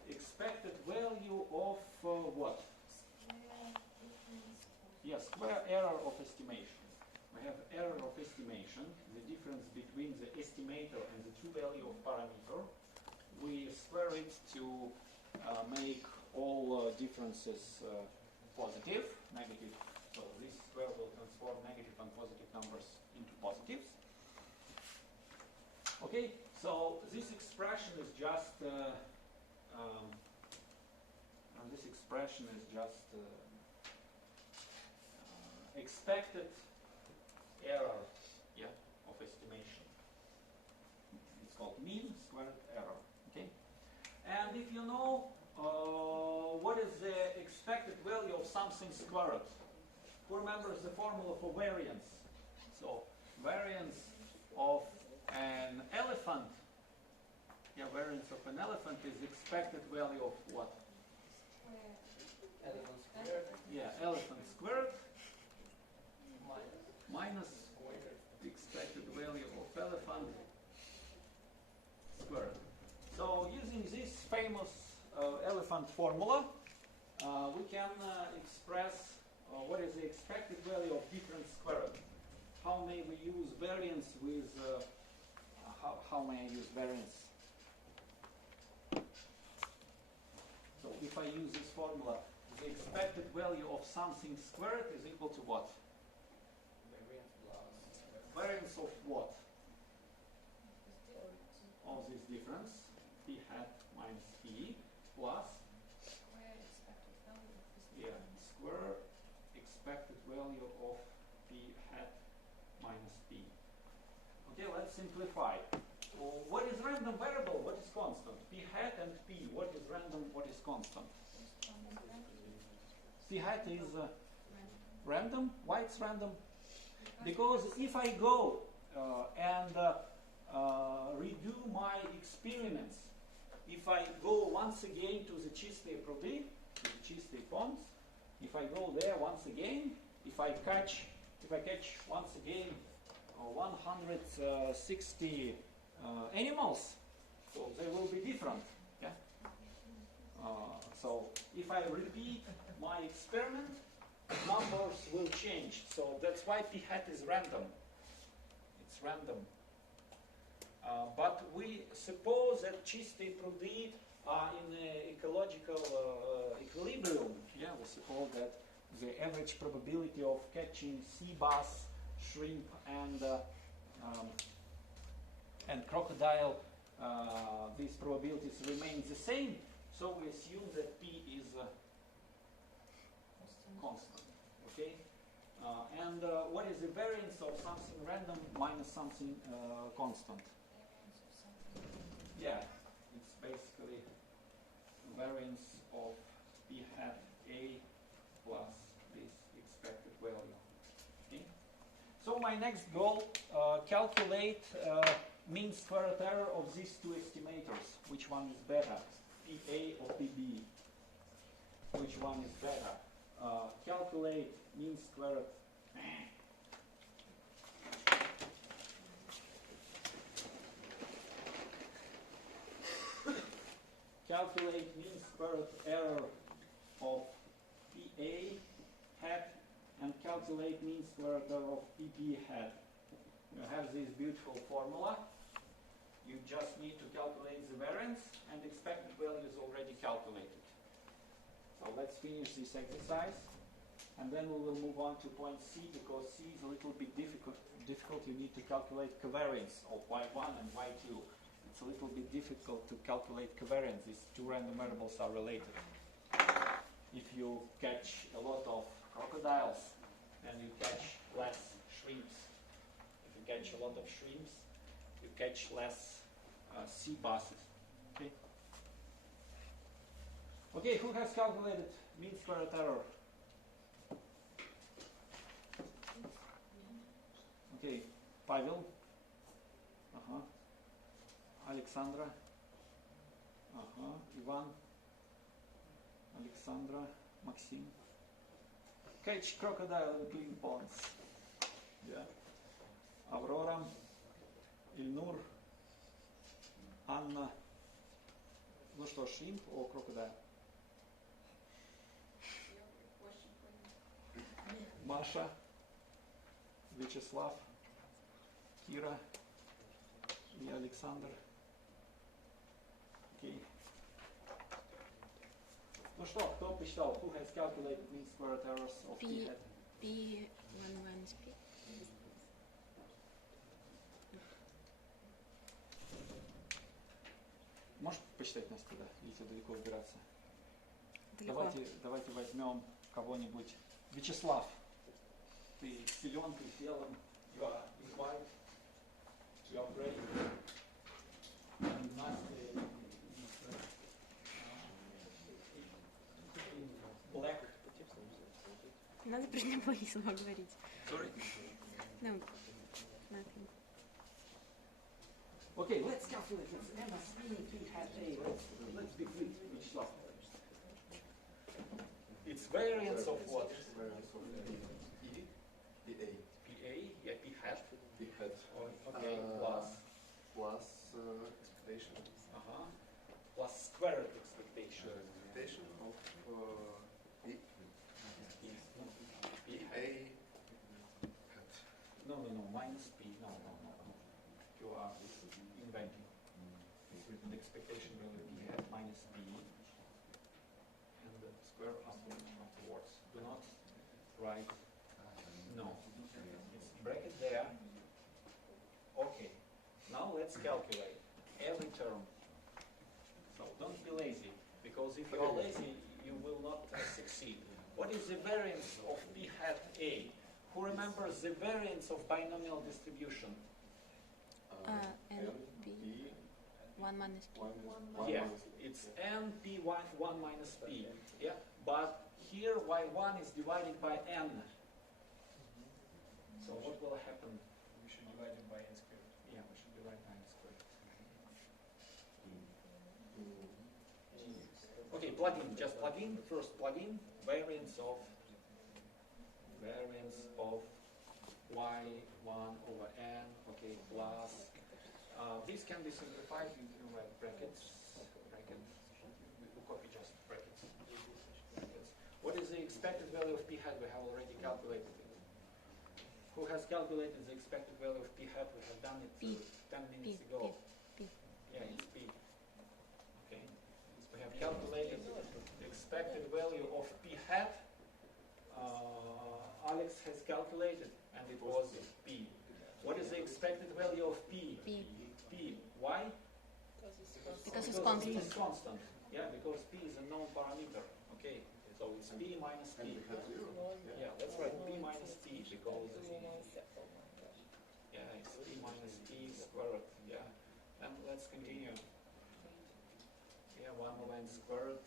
expected value of what? Square difference of Yeah, square error of estimation. We have error of estimation, the difference between the estimator and the true value of parameter. We square it to make all differences positive, negative So this square will transform negative and positive numbers into positives. Okay, so this expression is just expected error, yeah, of estimation. It's called mean squared error. Okay, and if you know what is the expected value of something squared, who remembers the formula for variance? So variance of an elephant, variance of an elephant is expected value of what? Elephant squared Elephant squared minus minus the expected value of elephant squared. So using this famous elephant formula, we can express what is the expected value of difference squared. How may we use variance with, how may I use variance? So if I use this formula, the expected value of something squared is equal to what? variance plus Variance of what? Of this difference, p hat minus p plus square expected value of p hat minus p. Okay, let's simplify. What is random variable? What is constant? P hat and p. What is random? What is constant? P hat is random. Why it's random? Because if I go and redo my experiments, if I go once again to the чистые пруды, to the чистые ponds, if I go there once again, if I catch once again 160 animals, so they will be different. Yeah. So if I repeat my experiment, numbers will change. So that's why p hat is random. It's random. But we suppose that чистые пруды are in ecological equilibrium. Yeah, we suppose that the average probability of catching sea bass, shrimp, and crocodile, these probabilities remain the same. So we assume that p is constant. Okay. And what is the variance of something random minus something constant? Yeah, it's basically variance of p hat a plus this expected value. Okay. So my next goal, calculate mean squared error of these two estimators. Which one is better, PA or PB? Which one is better? Calculate mean squared. Calculate mean squared error of PA hat and calculate mean squared error of PB hat. You have this beautiful formula. You just need to calculate the variance and expected value is already calculated. So let's finish this exercise and then we will move on to point C because C is a little bit difficult. You need to calculate covariance of y1 and y2. It's a little bit difficult to calculate covariance. These two random variables are related. If you catch a lot of crocodiles, then you catch less shrimps. If you catch a lot of shrimps, you catch less sea basses. Okay. Okay, who has calculated mean squared error? Okay, Pavel. Alexandra. Ivan. Alexandra. Maxim. Catch crocodile in clean ponds. Yeah. Aurora. Ilnur. Anna. Ну что, shrimp or crocodile? Маша. Вячеслав. Кира. И Александр. Окей. Ну что, кто посчитал? Who has calculated mean squared errors of P p hat? P1 minus P. Можешь посчитать нас туда? Видите, далеко убираться. Далеко. Давайте возьмем кого-нибудь. Вячеслав, ты силен, ты телом. You are inquired. You are brave. And Настя black. Надо при нем слова говорить. Sorry? No, nothing. Okay, let's calculate. Let's MSE P hat A. Let's be quick, Вячеслав. It's variance of what? Variance of E, PA. PA, yeah, P hat. P hat. Okay, plus. Plus expectation. Plus squared expectation. Expectation of E, P A hat. hat. No, minus P. No. You are inventing. The expectation will be P hat minus P. And the square afterwards. Do not write. No. It's bracket there. Okay. Now let's calculate every term. So don't be lazy, because if you are lazy, you will not succeed. What is the variance of P hat A? Who remembers the variance of binomial distribution? N P. E, 1 minus P. Yeah, it's n p1 minus p. Yeah, but here y1 is divided by n. So what will happen? We should divide it by n squared. Yeah, we should divide by n squared. Okay, plug in. Just plug in. First plug in variance of y1 over n. Okay, plus. This can be simplified into like brackets. We copy just brackets. What is the expected value of p hat? We have already calculated it. Who has calculated the expected value of p hat? We have done it P. 10 P. minutes ago. P. Yeah, it's p. Okay. We have calculated the expected value of p hat. Alex has calculated, and it was p. What is the expected value of p? P. P. Why? Because it's P constant. is constant. Yeah, because p is a known parameter. Okay, so it's p minus and p. we have 0. Yeah, that's right. P minus p because yeah, it's p minus p squared. Yeah, and let's continue. Yeah, 1 over n squared.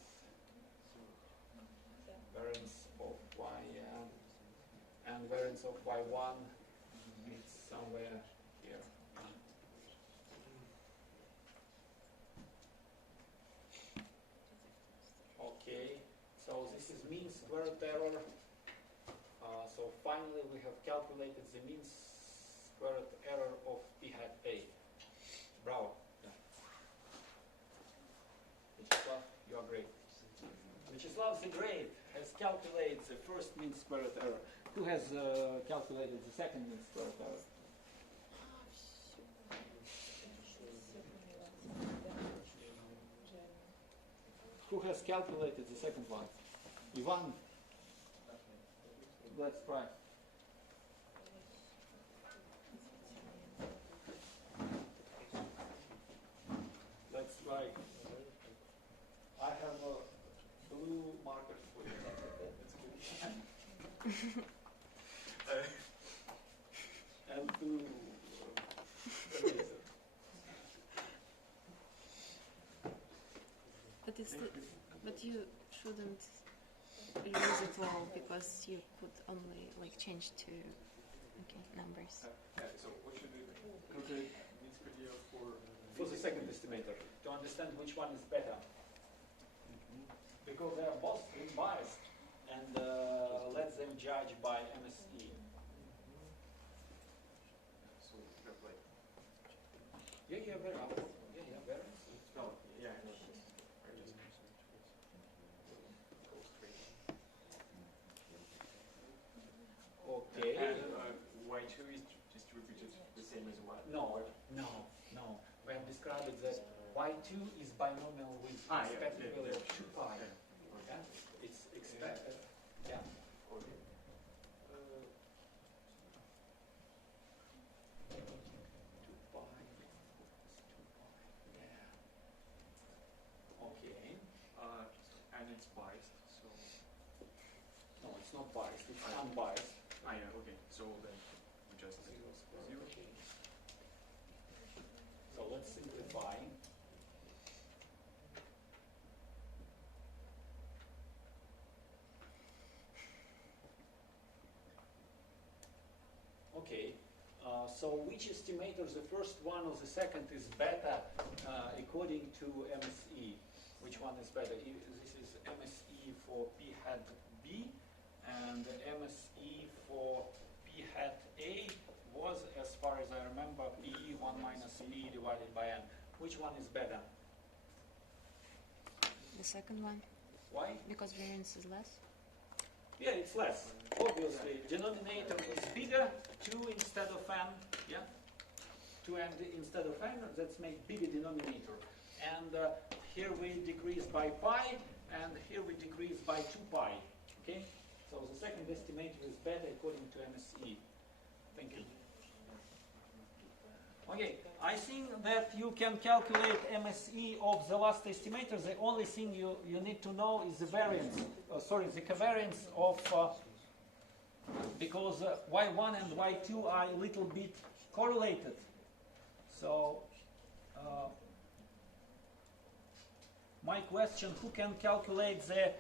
Variance of y and variance of y1. It's somewhere here. Okay, so this is mean squared error. So finally we have calculated the mean squared error of p hat A. Bravo. Yeah. Vyacheslav, you are great. Vyacheslav the Great has calculated the first mean squared error. Who has calculated the second mean squared error? Who has calculated the second one? Ivan? Let's try. Let's try. I have a blue marker for you. And blue eraser. But you shouldn't use it all because you could only like change to numbers. So what should we calculate mean squared error For the second estimator, to understand which one is better. Because they are both biased, and let them judge by MSE. So we have like Yeah, very well. Yeah, very. no, yeah, I know. I just go straight. Okay. And y2 is distributed the same as y. No. We have described it that y2 is binomial with expected value of 2 pi. Okay. Yeah? It's expected. Yeah. Okay. it's biased, so... No, it's not biased, it's unbiased. Ah, yeah, okay. So then we just 0. So let's simplify. Okay, so which estimator, the first one or the second, is better according to MSE? Which one is better? This is MSE for P hat B, and MSE for P hat A was, as far as I remember, P1 minus P divided by N. Which one is better? The second one, Why? because variance is less. Yeah, it's less. Obviously, denominator is bigger, 2 instead of n, yeah? 2n instead of n, that's make bigger denominator. And here we decrease by pi, and here we decrease by 2 pi, okay? So the second estimator is better according to MSE. Thank you. Okay, I think that you can calculate MSE of the last estimator. The only thing you need to know is the variance, the covariance of, because y1 and y2 are a little bit correlated. So, my question, who can calculate the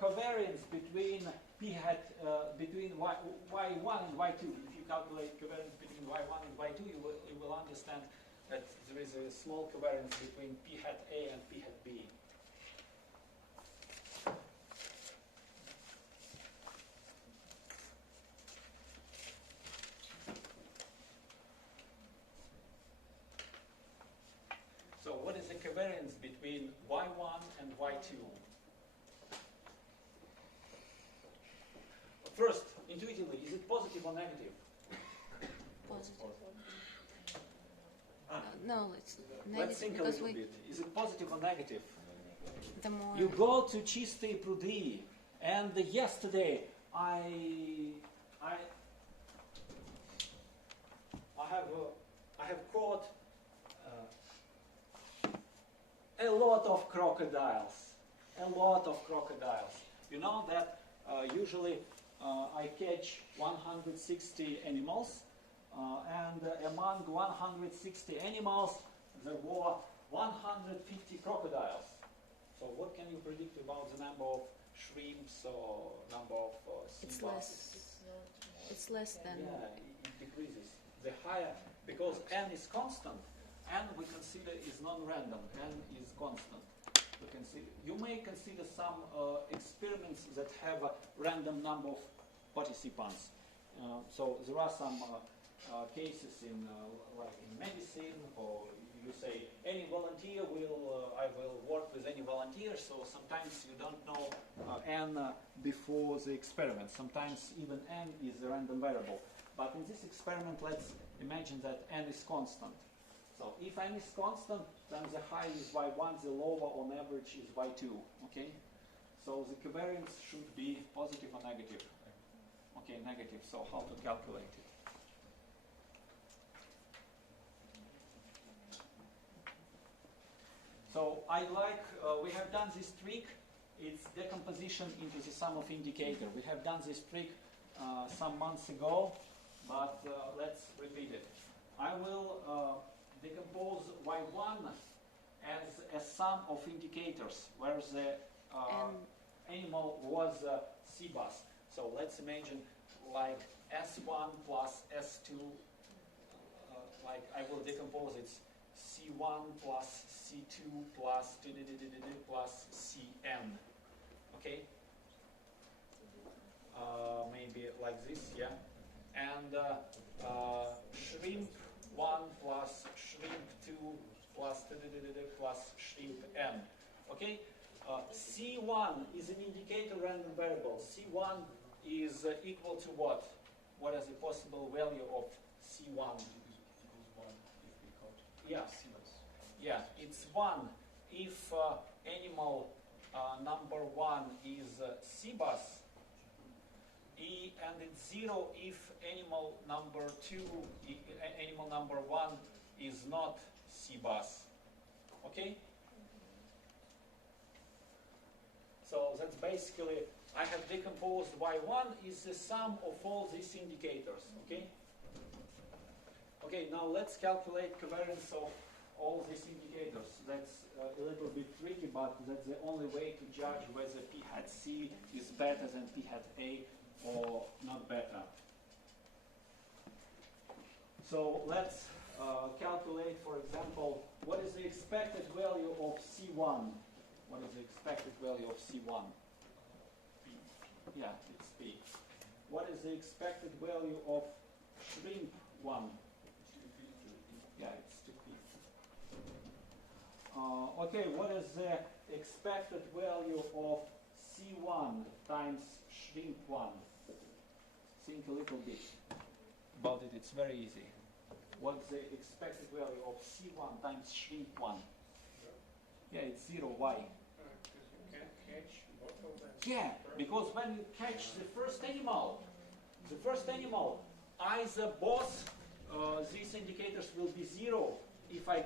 covariance between p hat, between y1 and y2? If you calculate covariance between y1 and y2, you will understand that there is a small covariance between p hat A and p hat B. So what is the covariance between y1 and y2? First, intuitively, is it positive or negative? Positive. No, it's Let's negative think a because little bit. Is it positive or negative? the more You go to Чистые пруды, and yesterday I have caught a lot of crocodiles. A lot of crocodiles. You know that usually I catch 160 animals, and among 160 animals there were 150 crocodiles. So what can you predict about the number of shrimps or number of sea it's basses? less. It's less than. Yeah, it decreases. The higher, because n is constant, n we consider is non-random, n is constant. You may consider some experiments that have a random number of participants. So there are some cases in like in medicine, or you say any volunteer I will work with any volunteer. So sometimes you don't know n before the experiment. Sometimes even n is a random variable. But in this experiment, let's imagine that n is constant. So if n is constant, then the high is y1, the lower on average is y2. Okay? So the covariance should be positive or negative. Okay, negative. So how to calculate it? So we have done this trick. It's decomposition into the sum of indicator. We have done this trick some months ago, but let's repeat it. I will decompose y1 as a sum of indicators, where the animal was C bus. So let's imagine like S1 plus S2, like I will decompose it C1 plus C2 plus plus Cn. Okay? Maybe like this, yeah? And shrimp 1 plus shrimp 2 plus plus shrimp n. Okay? C1 is an indicator random variable. C1 is equal to what? What is the possible value of C1? Yeah. Yeah, it's 1 if animal number 1 is C bus, and it's 0 if animal number 2, animal number 1 is not C bus. Okay? So basically I have decomposed y1 is the sum of all these indicators. Okay. Okay. Now let's calculate covariance of all these indicators. That's a little bit tricky, but that's the only way to judge whether p hat c is better than p hat a or not better. So let's calculate, for example, what is the expected value of C1? What is the expected value of C1? Yeah, it's P. What is the expected value of shrink 1? Yeah, it's 2P. Okay, what is the expected value of C1 times shrink 1? Think a little bit about it, it's very easy. What's the expected value of C1 times shrink 1? Yeah, it's 0. Why? Yeah, because when you catch the first animal, either both these indicators will be 0 if I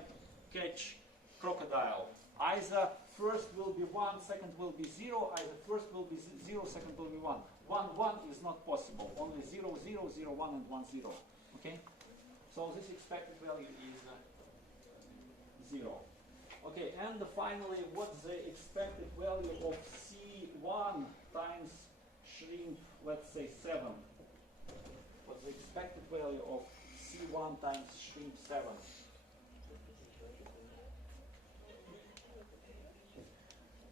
catch crocodile. Either first will be 1, second will be 0, either first will be 0, second will be 1. 1, 1 is not possible. Only 0, 0, 0, 1, and 1, 0. Okay? So this expected value is 0. Okay, and finally, what's the expected value of C1 times shrink, let's say 7? What's the expected value of C1 times shrink 7?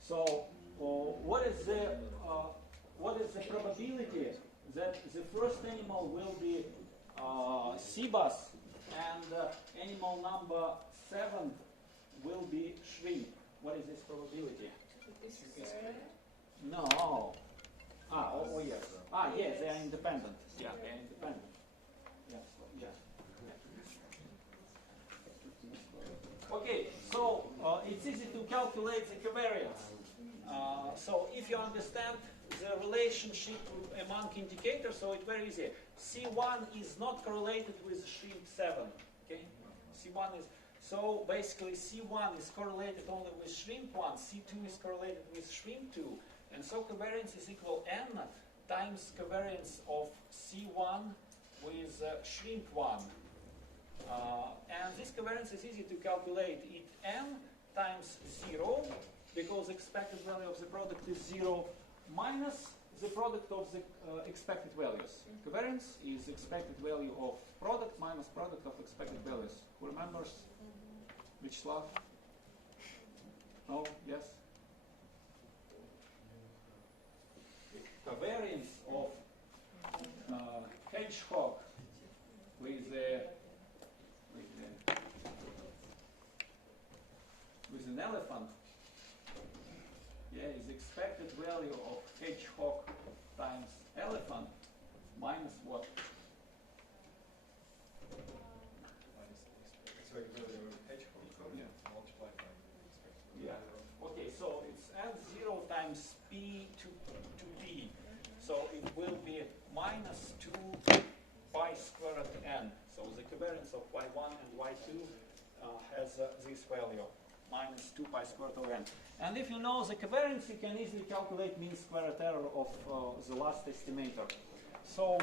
So, what is the probability that the first animal will be Seabus and animal number 7 will be shrink? What is this probability? No. Oh yes. Yes, they are independent. Yeah, they are independent. Yes, yeah. Okay, so it's easy to calculate the covariance. So if you understand the relationship among indicators, so it's very easy. C1 is not correlated with shrink 7. Okay, C1 is. So basically C1 is correlated only with shrink 1, C2 is correlated with shrink 2, and so covariance is equal n times covariance of C1 with shrink 1. And this covariance is easy to calculate. It n times 0, because expected value of the product is 0, minus the product of the expected values. Covariance is expected value of product minus product of expected values. Who remembers? Vyacheslav? No? Yes? Covariance of hedgehog with an elephant, is expected value of hedgehog times elephant minus what? Expected value of hedgehog multiplied by expected value. Yeah. Okay, so it's n0 times p to p. So it will be minus 2 pi squared n. So the covariance of y1 and y2 has this value, minus 2 pi squared over n. And if you know the covariance, you can easily calculate mean squared error of the last estimator. So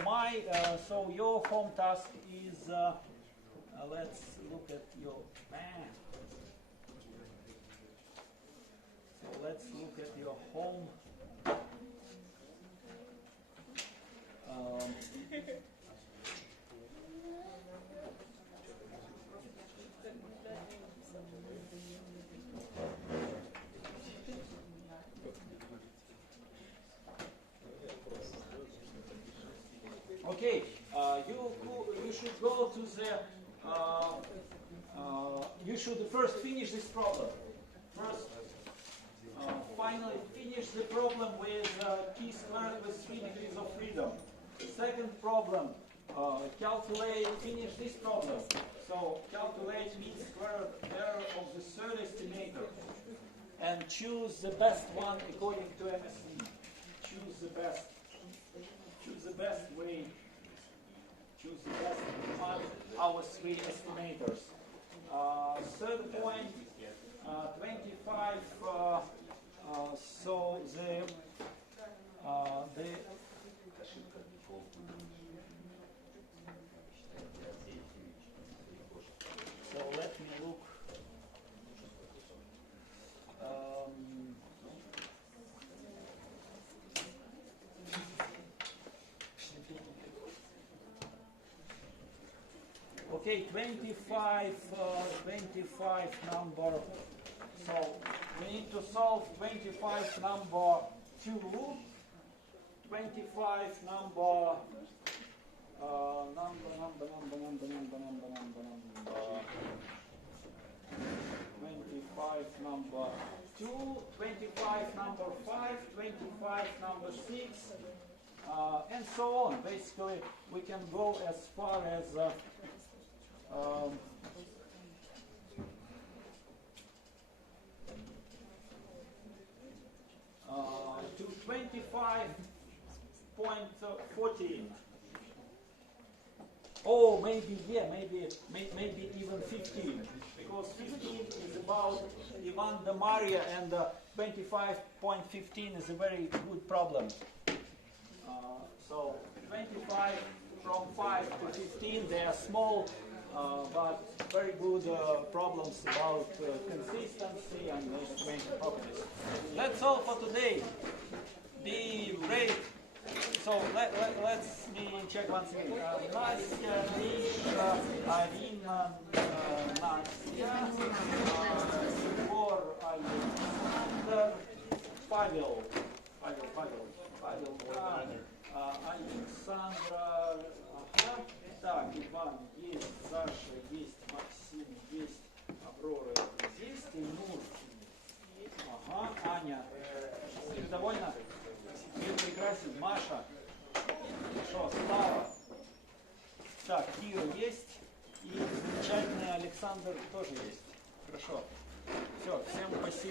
so your home task is, let's look at your So let's look at your home. Okay, you should go to the. You should first finish this problem. First, finally finish the problem with t squared with 3 degrees of freedom. Second problem, finish this problem. So calculate mean squared error of the third estimator and choose the best one according to MSE. Choose the best way. Choose the best among our 3 estimators. Third point, 25. So the ошибка дефолт. So let me look. Okay, 25 number. So we need to solve 25 number 2, 25 number, number, 25 number 2, 25 number 5, 25 number 6, and so on. Basically, we can go as far as to 25.14. Oh, maybe, yeah, maybe even 15, because 15 is about Ivan de Maria, and 25.15 is a very good problem. So 25 from 5 to 15, they are small, but very good problems about consistency and estimation properties. That's all for today. Be brave. So let's me check once again. Настя, Миша, Арина, Настя, Егор, Александр, Павел, Александра, ага. Так, Иван есть, Саша есть, Максим есть, Аврора есть, Тимур, ага, Аня. Ты довольна? Мир прекрасен. Маша. Хорошо, Слава. Так, Кира есть. И замечательный Александр тоже есть. Хорошо. Все, всем спасибо.